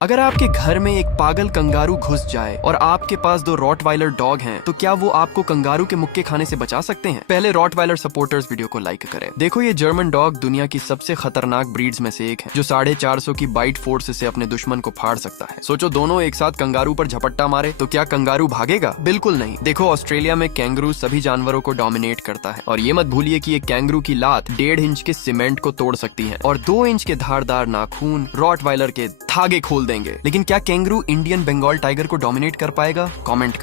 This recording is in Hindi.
अगर आपके घर में एक पागल कंगारू घुस जाए और आपके पास 2 रॉटवाइलर डॉग हैं, तो क्या वो आपको कंगारू के मुक्के खाने से बचा सकते हैं? पहले रॉटवाइलर सपोर्टर्स वीडियो को लाइक करें। देखो, ये जर्मन डॉग दुनिया की सबसे खतरनाक ब्रीड्स में से एक है, जो 450 की बाइट फोर्स से अपने दुश्मन को फाड़ सकता है। सोचो, दोनों एक साथ कंगारू पर झपट्टा मारे तो क्या कंगारू भागेगा? बिल्कुल नहीं। देखो, ऑस्ट्रेलिया में कैंगरू सभी जानवरों को डोमिनेट करता है, और ये मत भूलिए कि ये कैंगरू की लात 1.5 इंच के सीमेंट को तोड़ सकती है, और 2 इंच के धारदार नाखून रॉटवाइलर के धागे खोल देंगे। लेकिन क्या कैंगरू इंडियन बंगाल टाइगर को डोमिनेट कर पाएगा? कमेंट